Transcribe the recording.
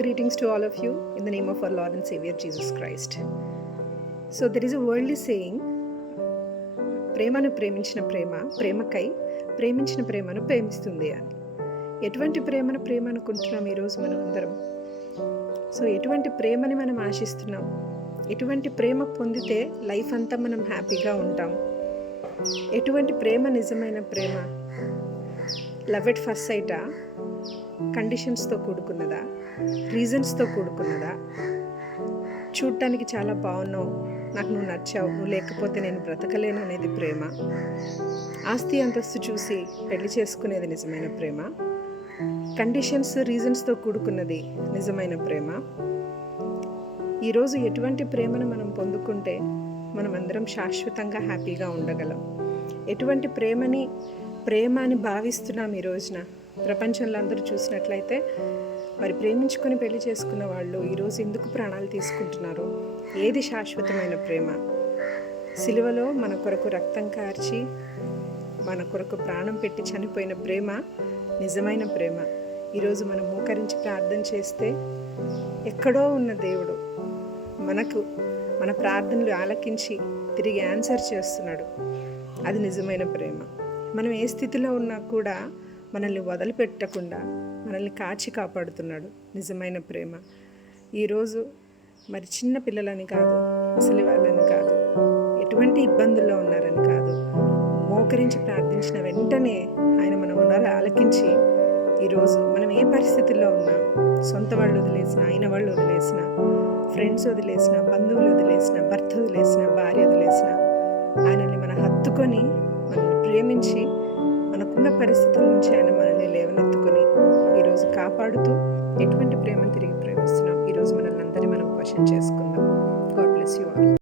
Greetings to all of you in the name of our Lord and Savior Jesus Christ. So there is a worldly saying, ప్రేమను ప్రేమించిన ప్రేమకై ప్రేమించిన ప్రేమను ప్రేమిస్తుంది అని. ఎటువంటి ప్రేమ అనుకుంటున్నాం ఈరోజు మనం అందరం? సో ఎటువంటి ప్రేమని మనం ఆశిస్తున్నాం? ఎటువంటి ప్రేమ పొందితే లైఫ్ అంతా మనం హ్యాపీగా ఉంటాం? ఎటువంటి ప్రేమ నిజమైన ప్రేమ? లవ్ ఎట్ ఫస్ట్ సైటా? కండిషన్స్తో కూడుకున్నదా? రీజన్స్తో కూడుకున్నదా? చూడటానికి చాలా బాగున్నావు, నాకు నువ్వు నచ్చావు, నువ్వు లేకపోతే నేను బ్రతకలేను అనేది ప్రేమ? ఆస్తి అంతస్తు చూసి పెళ్లి చేసుకునేది నిజమైన ప్రేమ? కండిషన్స్ రీజన్స్తో కూడుకున్నది నిజమైన ప్రేమ? ఈరోజు ఎటువంటి ప్రేమను మనం పొందుకుంటే మనం అందరం శాశ్వతంగా హ్యాపీగా ఉండగలం? ఎటువంటి ప్రేమ అని భావిస్తున్నాం ఈ రోజున? ప్రపంచంలో అందరూ చూసినట్లయితే మరి ప్రేమించుకొని పెళ్లి చేసుకున్న వాళ్ళు ఈరోజు ఎందుకు ప్రాణాలు తీసుకుంటున్నారు? ఏది శాశ్వతమైన ప్రేమ? సిలువలో మన కొరకు రక్తం కార్చి మన కొరకు ప్రాణం పెట్టి చనిపోయిన ప్రేమ నిజమైన ప్రేమ. ఈరోజు మనం మోకరించి ప్రార్థన చేస్తే ఎక్కడో ఉన్న దేవుడు మన ప్రార్థనలు ఆలకించి తిరిగి ఆన్సర్ చేస్తున్నాడు. అది నిజమైన ప్రేమ. మనం ఏ స్థితిలో ఉన్నా కూడా మనల్ని వదిలిపెట్టకుండా మనల్ని కాచి కాపాడుతున్నాడు నిజమైన ప్రేమ. ఈరోజు మరి చిన్న పిల్లలని కాదు, ముసలి వాళ్ళని కాదు, ఎటువంటి ఇబ్బందుల్లో ఉన్నారని కాదు, మోకరించి ప్రార్థించిన వెంటనే ఆయన మన మొదలు ఆలకించి ఈరోజు మనం ఏ పరిస్థితుల్లో ఉన్నా, సొంత వాళ్ళు వదిలేసిన, ఆయన వాళ్ళు వదిలేసిన, ఫ్రెండ్స్ వదిలేసిన, బంధువులు వదిలేసిన, భర్త వదిలేసిన, భార్య వదిలేసిన, ఆయనని మనం హత్తుకొని మనల్ని ప్రేమించి మనకున్న పరిస్థితుల నుంచి ఆయన మనల్ని లేవనెత్తుకొని ఈరోజు కాపాడుతూ ఎటువంటి ప్రేమను తిరిగి ప్రేమిస్తున్నాం? ఈరోజు మనల్ని అందరినీ మనం క్వశ్చన్ చేసుకుందాం. God bless you all.